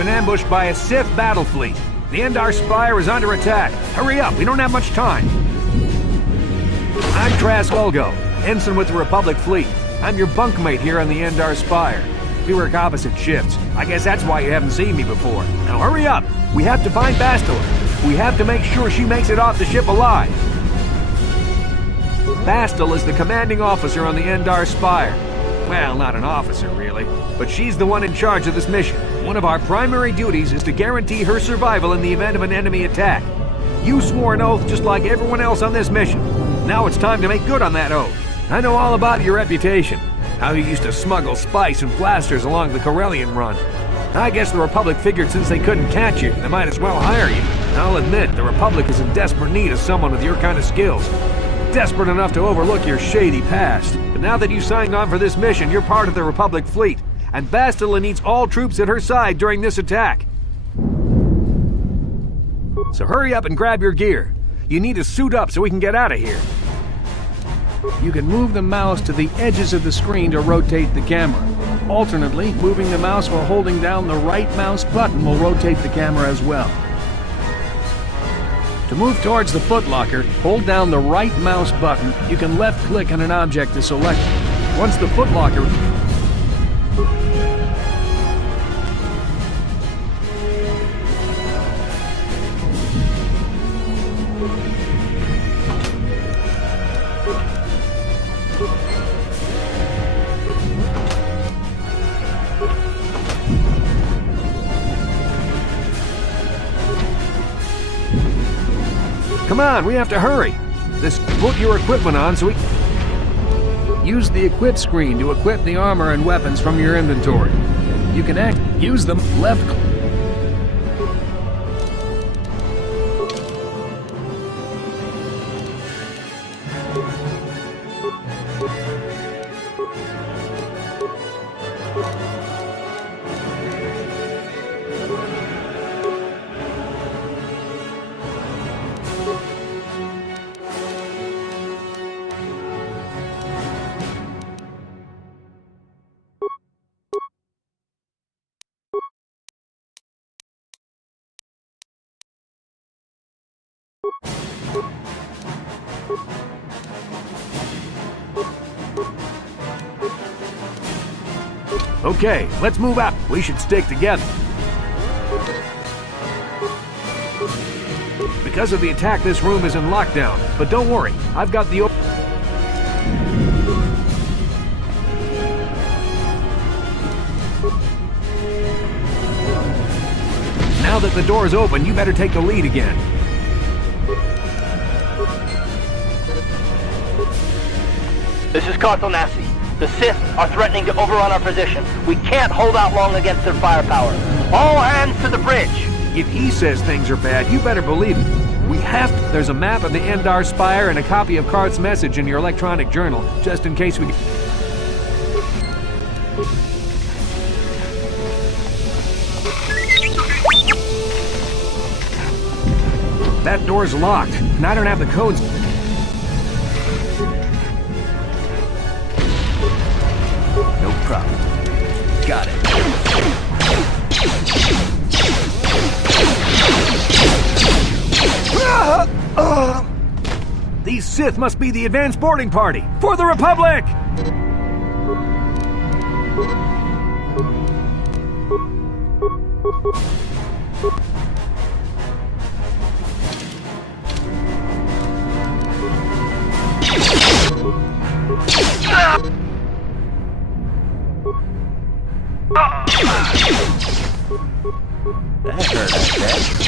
been ambushed by a Sith battle fleet. The Endar Spire is under attack. Hurry up, we don't have much time. I'm Trask Ulgo, ensign with the Republic fleet. I'm your bunkmate here on the Endar Spire. We work opposite shifts. I guess that's why you haven't seen me before. Now hurry up! We have to find Bastila. We have to make sure she makes it off the ship alive. Bastila is the commanding officer on the Endar Spire. Well, not an officer, really, but she's the one in charge of this mission. One of our primary duties is to guarantee her survival in the event of an enemy attack. You swore an oath just like everyone else on this mission. Now it's time to make good on that oath. I know all about your reputation, how you used to smuggle spice and blasters along the Corellian run. I guess the Republic figured since they couldn't catch you, they might as well hire you. I'll admit, the Republic is in desperate need of someone with your kind of skills. Desperate enough to overlook your shady past. But now that you signed on for this mission, you're part of the Republic fleet, and Bastila needs all troops at her side during this attack. So hurry up and grab your gear. You need to suit up so we can get out of here. You can move the mouse to the edges of the screen to rotate the camera. Alternately, moving the mouse while holding down the right mouse button will rotate the camera as well. To move towards the footlocker, hold down the right mouse button. You can left-click on an object to select it. Once the footlocker... Come on, we have to hurry. Just put your equipment on so we... Use the equip screen to equip the armor and weapons from your inventory. You can use them left... Okay, let's move out. We should stick together. Because of the attack, this room is in lockdown. But don't worry, I've got the... Now that the door's open, you better take the lead again. This is Carthonasi. The Sith are threatening to overrun our position. We can't hold out long against their firepower. All hands to the bridge! If he says things are bad, you better believe it. We have to. There's a map of the Endar Spire and a copy of Carth's message in your electronic journal, just in case we... That door's locked, and I don't have the codes. No problem. Got it. These Sith must be the advanced boarding party for the Republic! That hurt, I bet.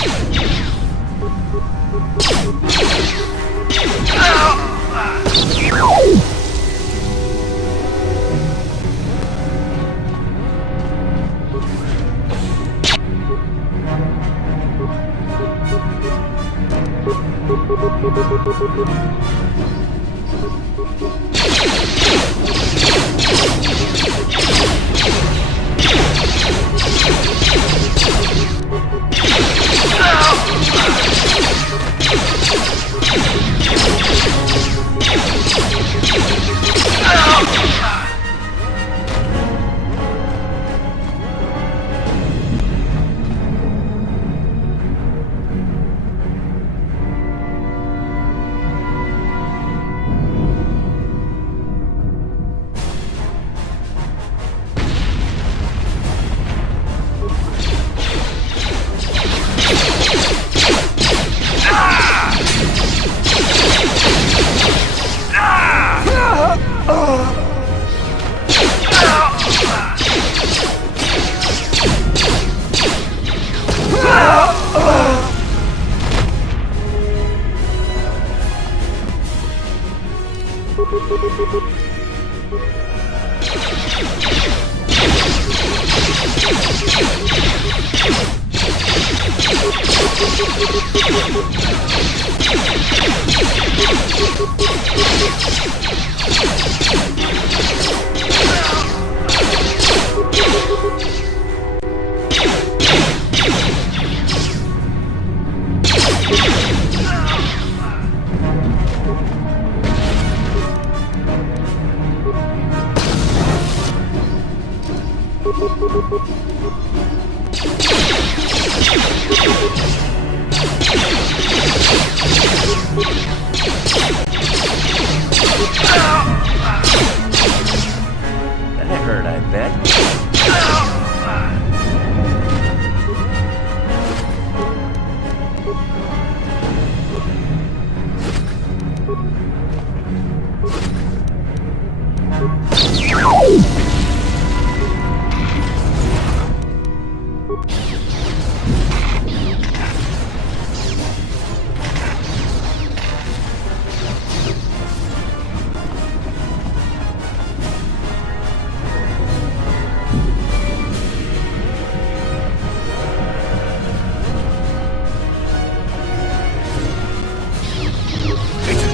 That hurt, I bet.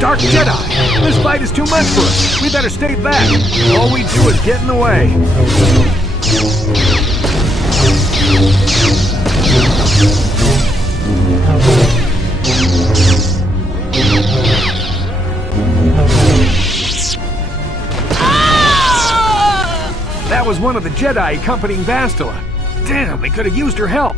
Dark Jedi! This fight is too much for us. We better stay back. All we do is get in the way. That was one of the Jedi accompanying Bastila. Damn, they could have used her help.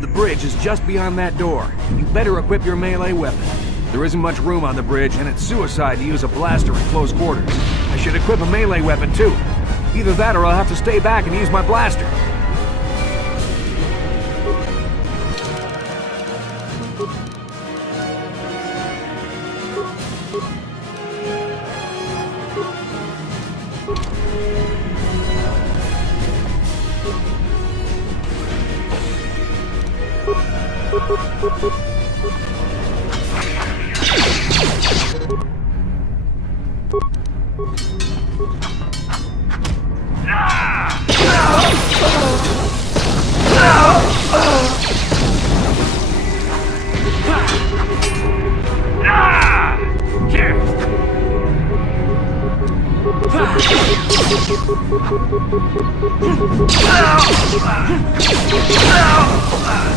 The bridge is just beyond that door. You better equip your melee weapon. There isn't much room on the bridge, and it's suicide to use a blaster in close quarters. I should equip a melee weapon, too. Either that or I'll have to stay back and use my blaster.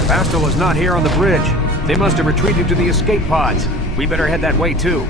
Bastila's not here on the bridge. They must have retreated to the escape pods. We better head that way too.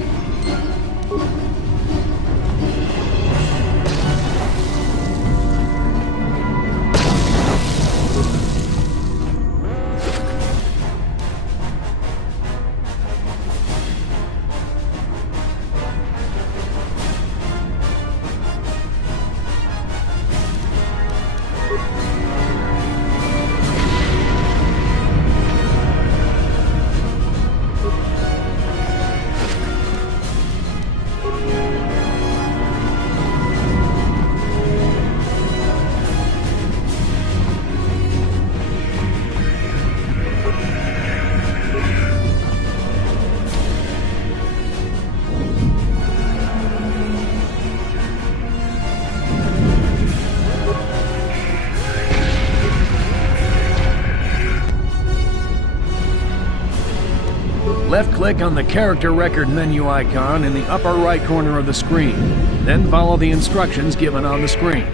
Left-click on the character record menu icon in the upper right corner of the screen. Then follow the instructions given on the screen.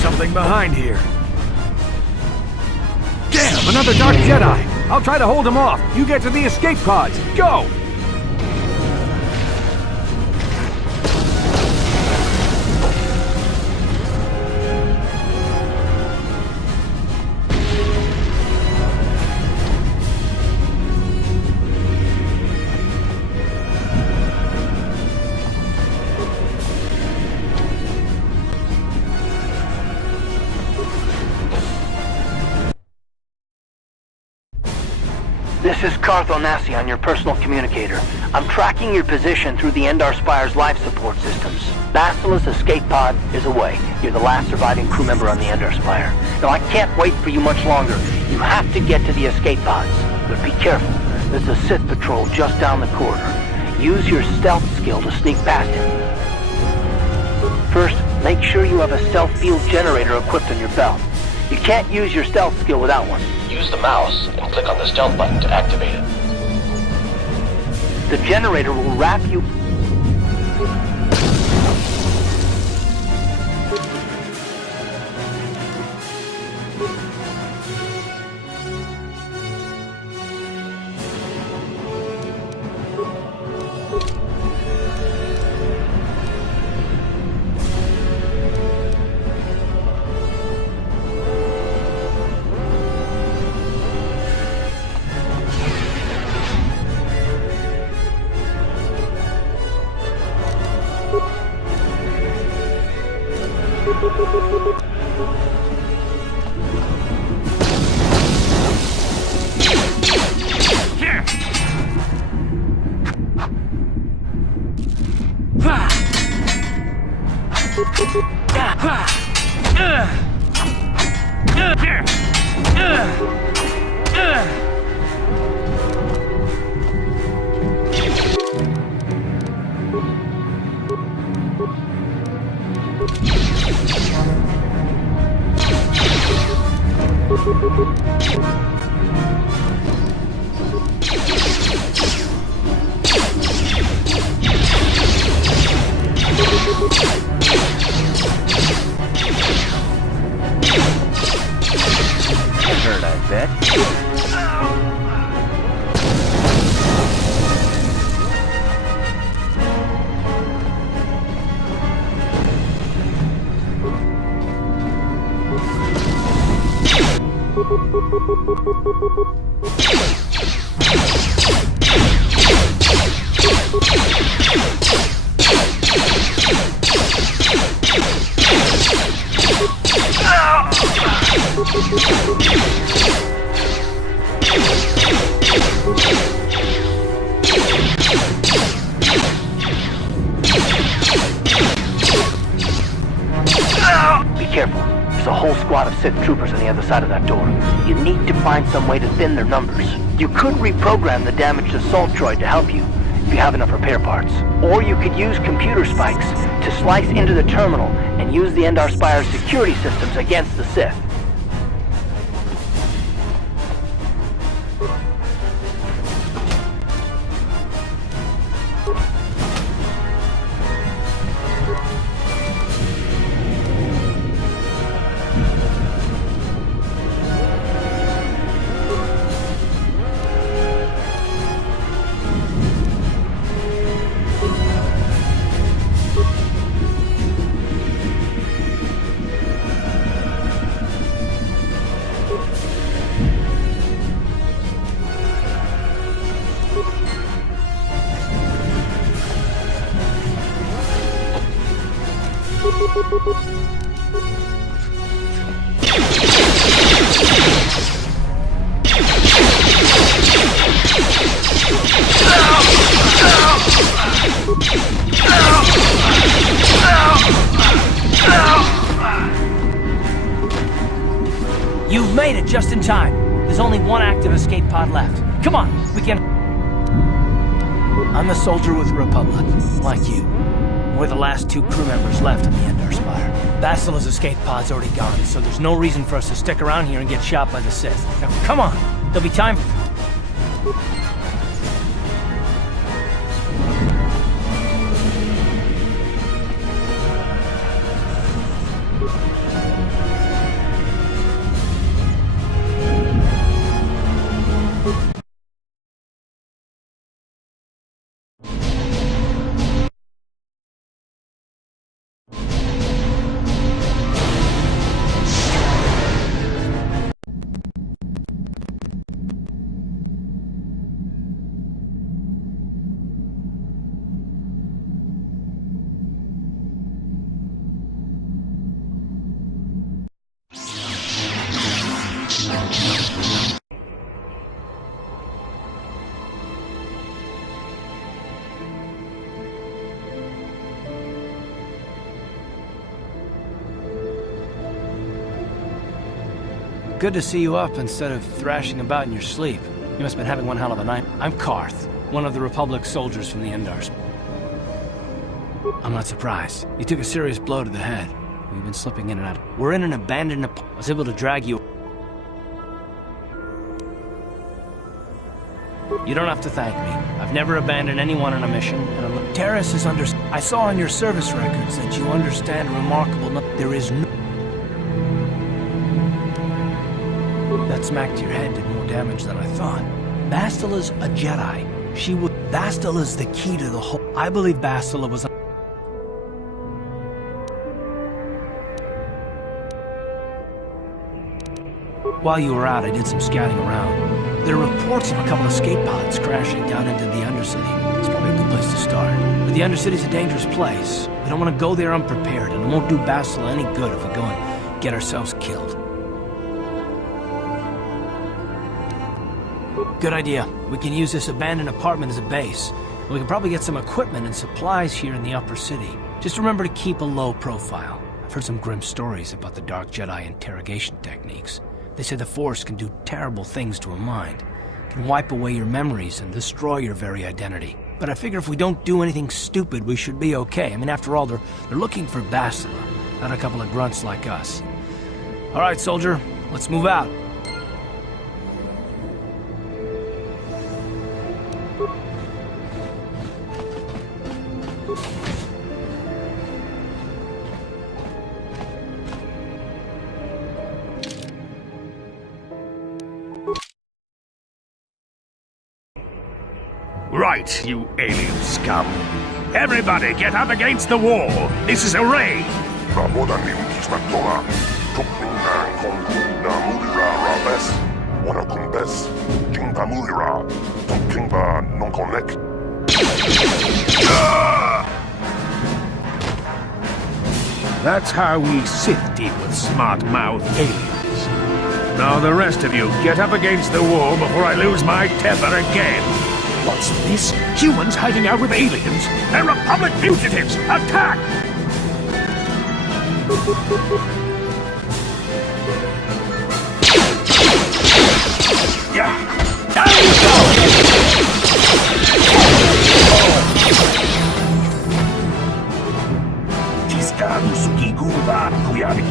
Something behind here. Damn, another Dark Jedi! I'll try to hold him off. You get to the escape pods. Go! This is SoyFantasma on your personal communicator. I'm tracking your position through the Endar Spire's life support systems. Basila's escape pod is away. You're the last surviving crew member on the Endar Spire. Now, I can't wait for you much longer. You have to get to the escape pods. But be careful. There's a Sith patrol just down the corridor. Use your stealth skill to sneak past him. First, make sure you have a stealth field generator equipped on your belt. You can't use your stealth skill without one. Use the mouse and click on the stealth button to activate it. The generator will wrap you... Hurt, I bet. Be careful. There's a whole squad of Sith troopers on the other side of that door. You need to find some way to thin their numbers. You could reprogram the damaged assault droid to help you, if you have enough repair parts. Or you could use computer spikes to slice into the terminal and use the Endar Spire's security systems against the Sith. You've made it just in time. There's only one active escape pod left. Come on, we can... I'm a soldier with the Republic, like you. We're the last two crew members left on the Endar Spire. Bastila's escape pod's already gone, so there's no reason for us to stick around here and get shot by the Sith. Now, come on! There'll be time... Good to see you up instead of thrashing about in your sleep. You must have been having one hell of a night. I'm Karth, one of the Republic soldiers from the Endars. I'm not surprised. You took a serious blow to the head. We've been slipping in and out. We're in an abandoned... I was able to drag you... You don't have to thank me. I've never abandoned anyone on a mission, and Terrace is under... I saw on your service records that you understand remarkable... There is no... That smack to your head did more damage than I thought. Bastila's a Jedi. She would... Bastila's the key to the whole... I believe Bastila was... While you were out, I did some scouting around. There are reports of a couple of escape pods crashing down into the Undercity. It's probably a good place to start. But the Undercity's a dangerous place. We don't want to go there unprepared, and it won't do Bastila any good if we go and get ourselves killed. Good idea. We can use this abandoned apartment as a base. We can probably get some equipment and supplies here in the upper city. Just remember to keep a low profile. I've heard some grim stories about the Dark Jedi interrogation techniques. They say the Force can do terrible things to a mind. It can wipe away your memories and destroy your very identity. But I figure if we don't do anything stupid, we should be okay. I mean, after all, they're looking for Bastila, not a couple of grunts like us. All right, soldier, let's move out. Right, you alien scum. Everybody get up against the wall. This is a raid. That's how we Sith deal with smart-mouth aliens. Now the rest of you, get up against the wall before I lose my temper again. What's this? Humans hiding out with aliens? They're Republic fugitives! Attack! Yeah! Down you go! Tiskanu Sukiguba Kuyabi.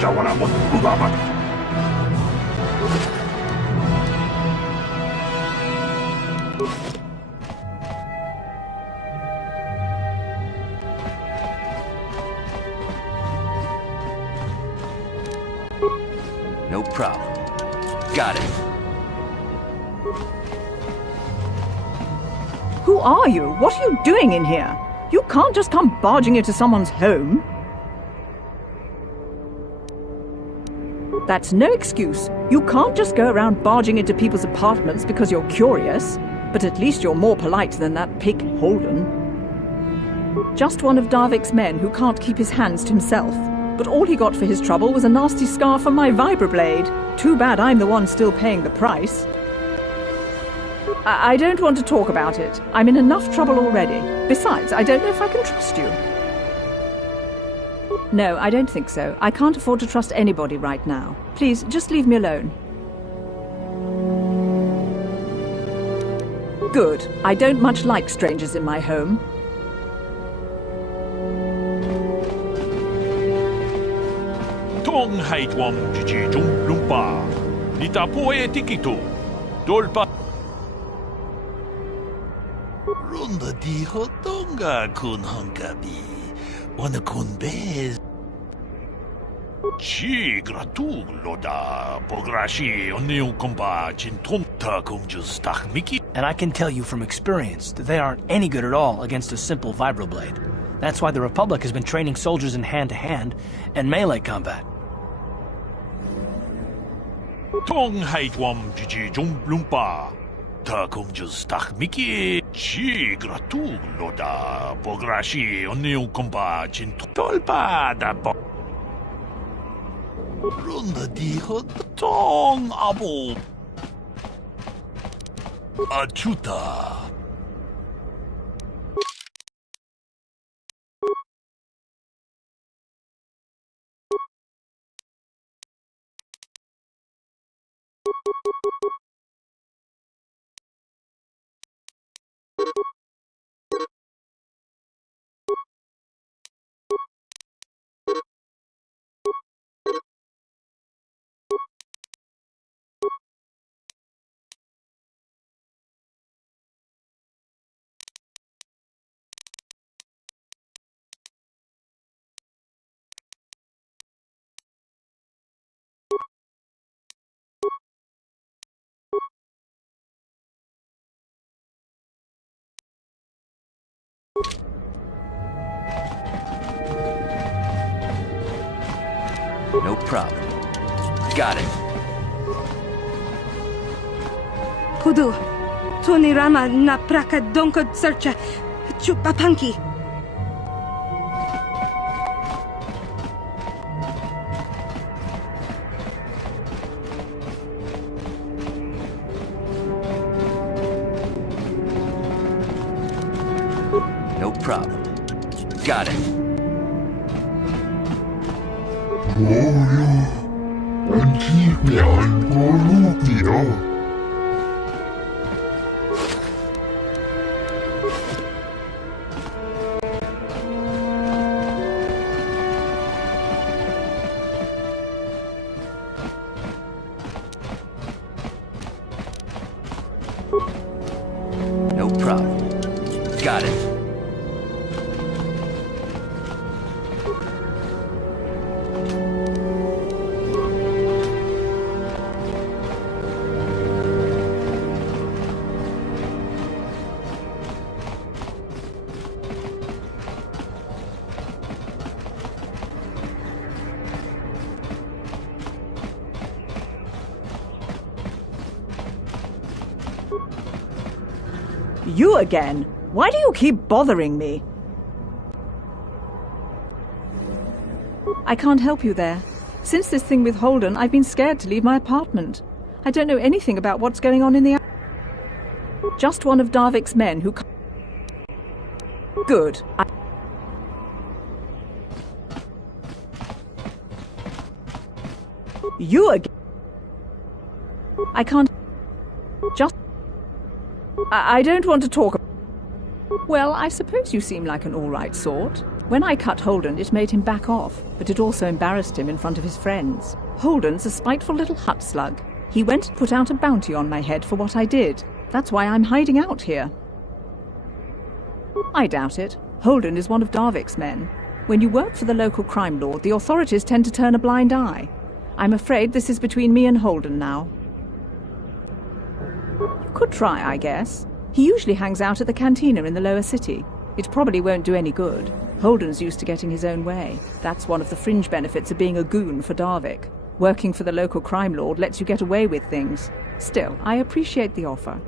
Jawana Ubaba. No problem. Got it. Who are you? What are you doing in here? You can't just come barging into someone's home. That's no excuse. You can't just go around barging into people's apartments because you're curious. But at least you're more polite than that pig Holden. Just one of Darvik's men who can't keep his hands to himself. But all he got for his trouble was a nasty scar from my vibroblade. Too bad I'm the one still paying the price. I don't want to talk about it. I'm in enough trouble already. Besides, I don't know if I can trust you. No, I don't think so. I can't afford to trust anybody right now. Please, just leave me alone. Good. I don't much like strangers in my home. Tong hait wam jiji jum lumpa. Nita poe tikito. Dolpa. Runda di hotonga kun hankabi. Wana kun bez. Chi gratu loda. Pograshi oneu kompa jintum ta kung justach miki. And I can tell you from experience that they aren't any good at all against a simple vibroblade. That's why the Republic has been training soldiers in hand-to-hand and melee combat. Tong hait wam jiji jum lumpa. Ta kung justach miki. Chi gratu loda. Pograshi oneu kompa jintum. Dolpa da bo. Runda di hot. Tong abo. Achuta. No problem. Got it. Kudu, Tunirama na praka donko searcha, chupapanki. No problem. Got it. No problem. Got it. You again? Why do you keep bothering me? I can't help you there. Since this thing with Holden, I've been scared to leave my apartment. I don't know anything about what's going on in the... Just one of Darvik's men who... Good. You again? I can't... Just... I don't want to talk... Well, I suppose you seem like an all-right sort. When I cut Holden, it made him back off, but it also embarrassed him in front of his friends. Holden's a spiteful little hut slug. He went and put out a bounty on my head for what I did. That's why I'm hiding out here. I doubt it. Holden is one of Darvik's men. When you work for the local crime lord, the authorities tend to turn a blind eye. I'm afraid this is between me and Holden now. You could try, I guess. He usually hangs out at the cantina in the lower city. It probably won't do any good. Holden's used to getting his own way. That's one of the fringe benefits of being a goon for Darvik. Working for the local crime lord lets you get away with things. Still, I appreciate the offer.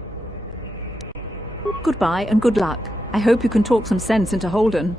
Goodbye and good luck. I hope you can talk some sense into Holden.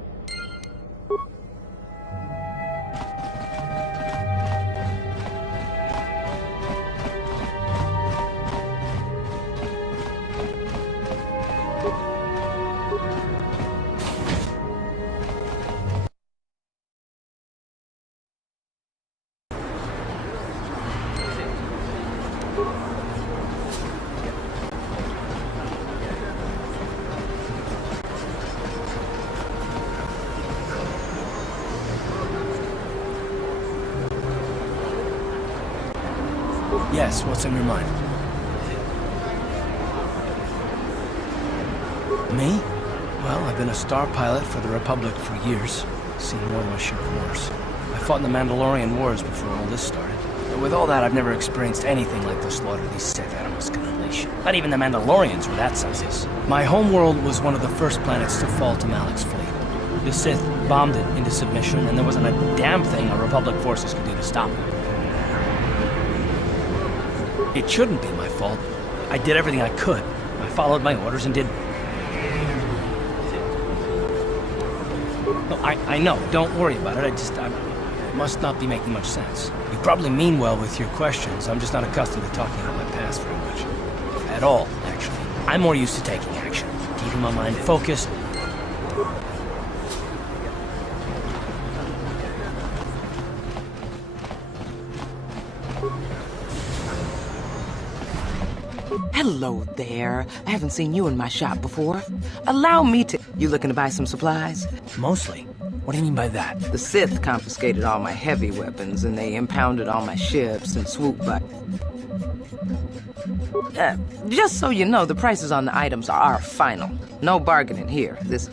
Yes, what's on your mind? Me? Well, I've been a star pilot for the Republic for years. Seen more than my share of wars. I fought in the Mandalorian Wars before all this started. But with all that, I've never experienced anything like the slaughter these Sith animals can unleash. Not even the Mandalorians were that senseless. My homeworld was one of the first planets to fall to Malik's fleet. The Sith bombed it into submission, and there wasn't a damn thing our Republic forces could do to stop it. It shouldn't be my fault. I did everything I could. I followed my orders and did... No, I know. Don't worry about it. It must not be making much sense. You probably mean well with your questions. I'm just not accustomed to talking about my past very much. At all, actually. I'm more used to taking action. Keeping my mind focused. Hello there. I haven't seen you in my shop before. Allow me to... You looking to buy some supplies? Mostly. What do you mean by that? The Sith confiscated all my heavy weapons, and they impounded all my ships and swoop by... Just so you know, the prices on the items are final. No bargaining here. This...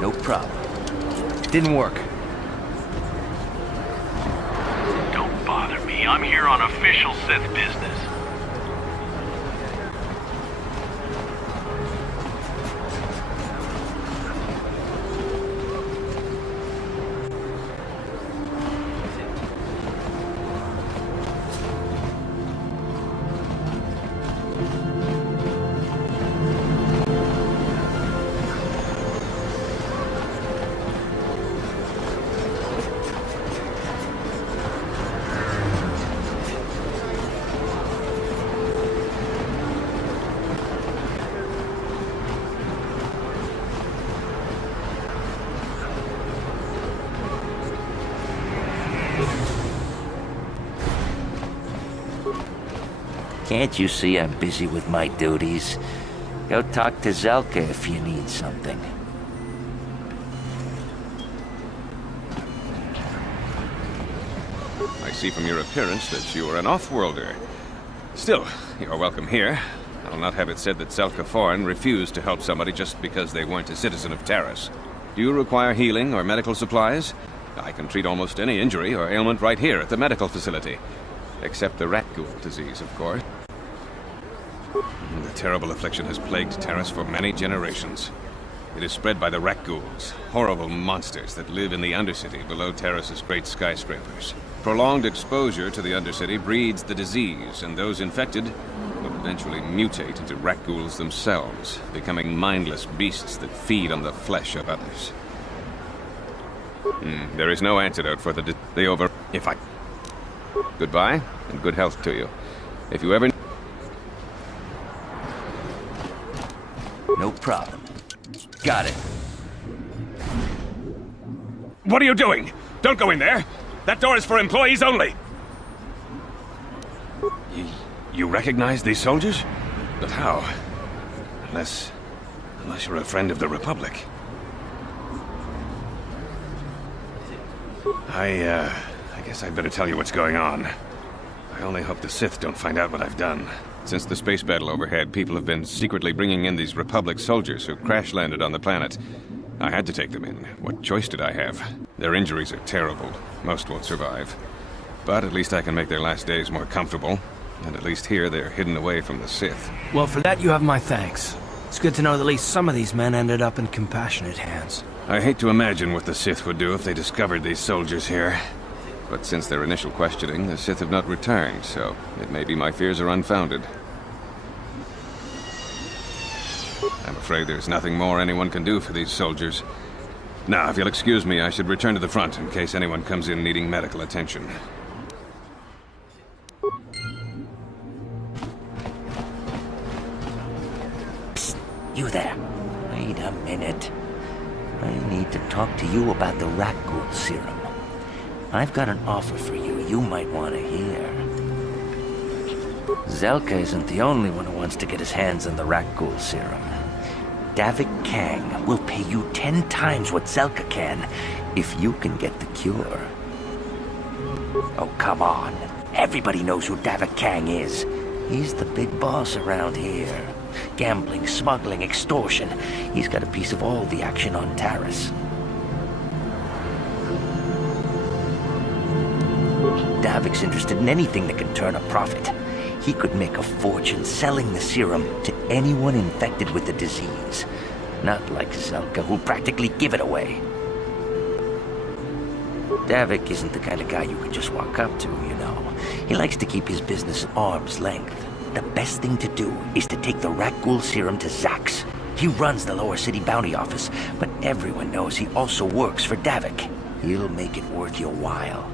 No problem. Didn't work. Don't bother me. I'm here on official Sith business. Can't you see I'm busy with my duties? Go talk to Zelka if you need something. I see from your appearance that you are an off-worlder. Still, you're welcome here. I'll not have it said that Zelka Foreign refused to help somebody just because they weren't a citizen of Taris. Do you require healing or medical supplies? I can treat almost any injury or ailment right here at the medical facility. Except the rat ghoul disease, of course. The terrible affliction has plagued Taris for many generations. It is spread by the rat ghouls, horrible monsters that live in the Undercity below Taris's great skyscrapers. Prolonged exposure to the Undercity breeds the disease, and those infected will eventually mutate into rat ghouls themselves, becoming mindless beasts that feed on the flesh of others. There is no antidote for the If I... Goodbye, and good health to you. If you ever... No problem. Got it. What are you doing? Don't go in there! That door is for employees only! You recognize these soldiers? But how? Unless you're a friend of the Republic. I guess I'd better tell you what's going on. I only hope the Sith don't find out what I've done. Since the space battle overhead, people have been secretly bringing in these Republic soldiers who crash-landed on the planet. I had to take them in. What choice did I have? Their injuries are terrible. Most won't survive. But at least I can make their last days more comfortable. And at least here, they're hidden away from the Sith. Well, for that you have my thanks. It's good to know that at least some of these men ended up in compassionate hands. I hate to imagine what the Sith would do if they discovered these soldiers here. But since their initial questioning, the Sith have not returned, so it may be my fears are unfounded. I'm afraid there's nothing more anyone can do for these soldiers. Now, if you'll excuse me, I should return to the front in case anyone comes in needing medical attention. Psst, you there. Wait a minute. I need to talk to you about the rat ghoul serum. I've got an offer for you might want to hear. Zelka isn't the only one who wants to get his hands on the rat ghoul serum. Davik Kang will pay you 10 times what Zelka can if you can get the cure. Oh, come on. Everybody knows who Davik Kang is. He's the big boss around here. Gambling, smuggling, extortion. He's got a piece of all the action on Taris. Davik's interested in anything that can turn a profit. He could make a fortune selling the serum to anyone infected with the disease. Not like Zelka, who'll practically give it away. Davik isn't the kind of guy you could just walk up to, you know. He likes to keep his business at arm's length. The best thing to do is to take the rat ghoul serum to Zax. He runs the lower city bounty office, but everyone knows he also works for Davik. He'll make it worth your while.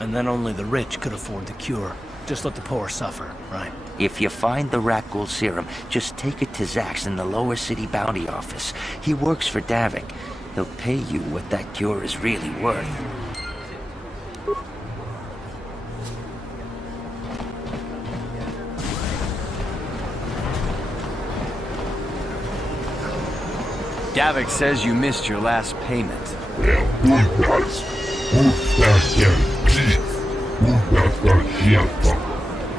And then only the rich could afford the cure. Just let the poor suffer, right? If you find the rat ghoul serum, just take it to Zax in the lower city bounty office. He works for Davik. He'll pay you what that cure is really worth. Davik says you missed your last payment.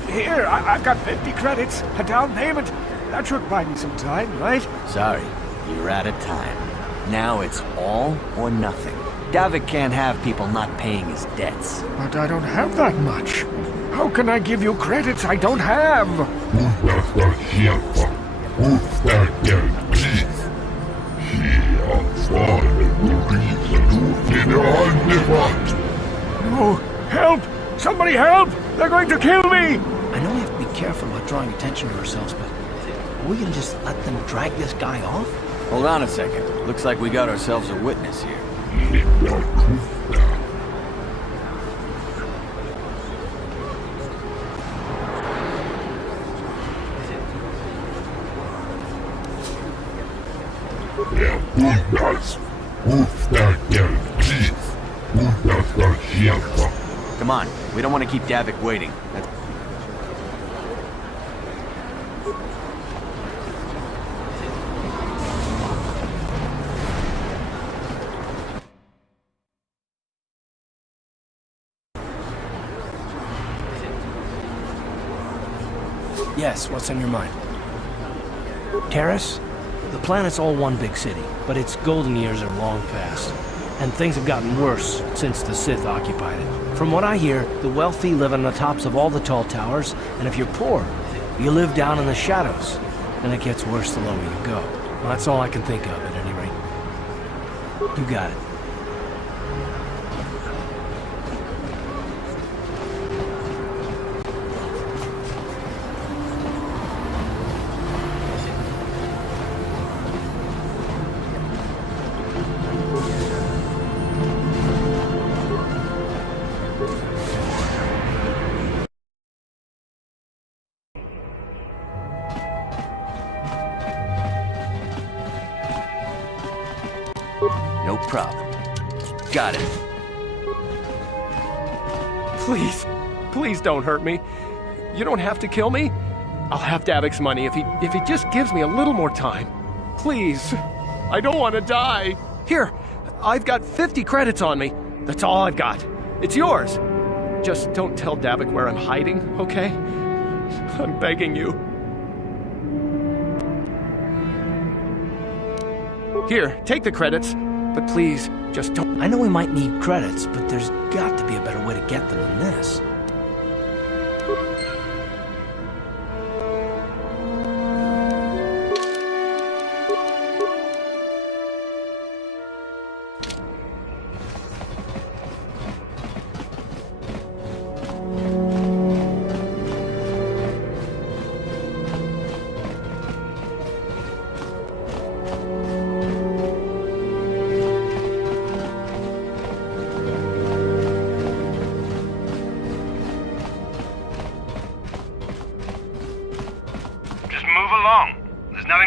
Here, I've got 50 credits, a down payment. That should buy me some time, right? Sorry, you're out of time. Now it's all or nothing. Davik can't have people not paying his debts. But I don't have that much. How can I give you credits I don't have? No! Help! Somebody help! They're going to kill me! I know we have to be careful about drawing attention to ourselves, but are we gonna just let them drag this guy off? Hold on a second. Looks like we got ourselves a witness here. Come on, we don't want to keep Davik waiting. Yes, what's on your mind? Taris? The planet's all one big city, but its golden years are long past. And things have gotten worse since the Sith occupied it. From what I hear, the wealthy live on the tops of all the tall towers, and if you're poor, you live down in the shadows. And it gets worse the lower you go. Well, that's all I can think of, at any rate. You got it. No problem. Got it. Please, please don't hurt me. You don't have to kill me. I'll have Davik's money if he just gives me a little more time. Please. I don't want to die. Here, I've got 50 credits on me. That's all I've got. It's yours. Just don't tell Davik where I'm hiding, okay? I'm begging you. Here, take the credits. But please, just don't... I know we might need credits, but there's got to be a better way to get them than this.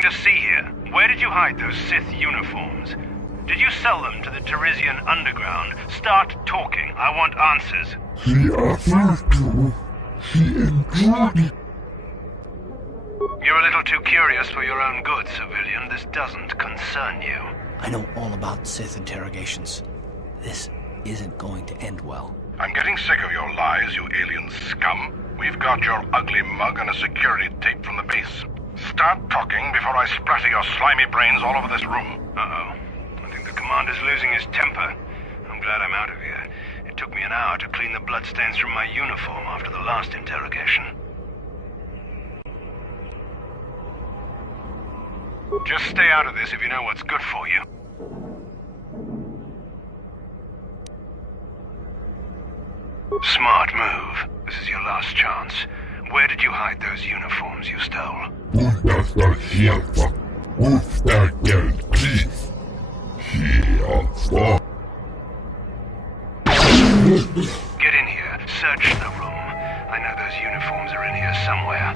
to see here. Where did you hide those Sith uniforms? Did you sell them to the Teresian underground? Start talking. I want answers. He offered to. He enjoyed it. You're a little too curious for your own good, civilian. This doesn't concern you. I know all about Sith interrogations. This isn't going to end well. I'm getting sick of your lies, you alien scum. We've got your ugly mug and a security tape from the base. Start talking before I splatter your slimy brains all over this room. Uh-oh. I think the commander's losing his temper. I'm glad I'm out of here. It took me an hour to clean the bloodstains from my uniform after the last interrogation. Just stay out of this if you know what's good for you. Smart move. This is your last chance. Where did you hide those uniforms you stole? Get in here. Search the room. I know those uniforms are in here somewhere.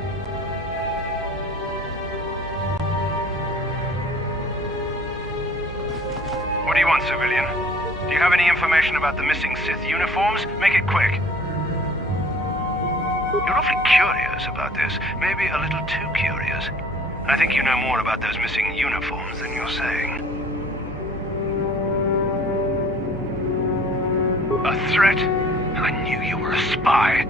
What do you want, civilian? Do you have any information about the missing Sith uniforms? Make it quick. You're awfully curious about this. Maybe a little too curious. I think you know more about those missing uniforms than you're saying. A threat? I knew you were a spy.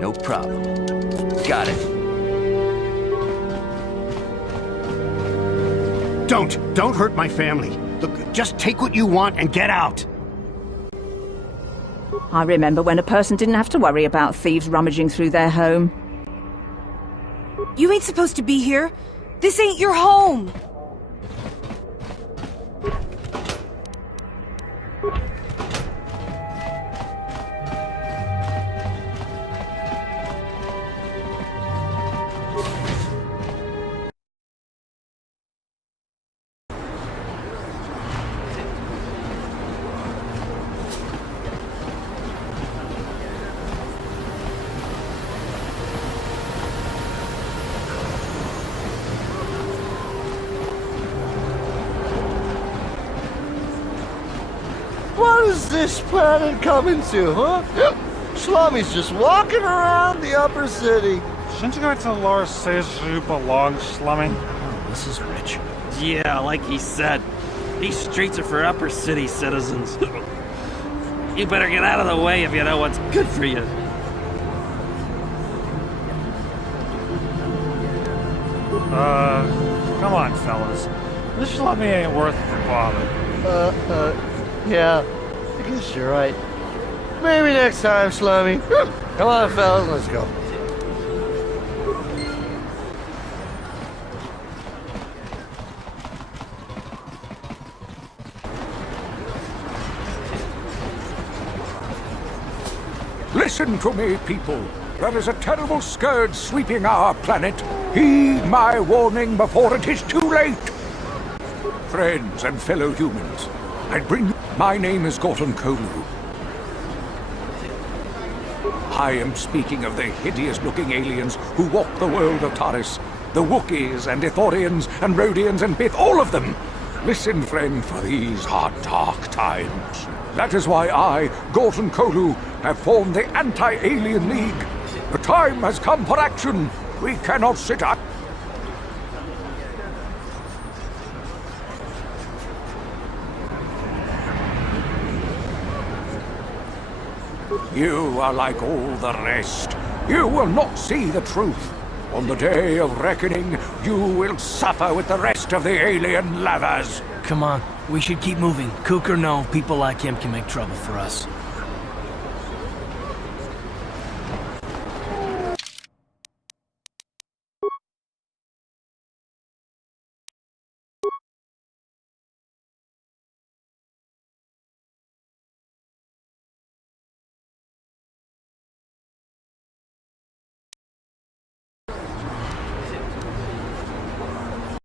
No problem. Got it. Don't hurt my family. Look, just take what you want and get out. I remember when a person didn't have to worry about thieves rummaging through their home. You ain't supposed to be here. This ain't your home. What is this planet coming to, huh? Slummy's just walking around the upper city. Shouldn't you go to Lord says you belong, Slummy? Oh, this is rich. Yeah, like he said. These streets are for upper city citizens. You better get out of the way if you know what's good for you. Come on, fellas. This Slummy ain't worth the bother. Yeah, I guess you're right. Maybe next time, Slummy. Come on, fellas, let's go. Listen to me, people. There is a terrible scourge sweeping our planet. Heed my warning before it is too late. friends and fellow humans. I bring... My name is Gorton Kolu. I am speaking of the hideous-looking aliens who walk the world of Taris. The Wookiees and Ithorians and Rhodians and Bith, all of them! Listen, friend, for these are dark times. That is why I, Gorton Kolu, have formed the Anti-Alien League. The time has come for action. We cannot sit up. You are like all the rest. You will not see the truth. On the day of reckoning, you will suffer with the rest of the alien lovers. Come on, we should keep moving. Kook or no, people like him can make trouble for us.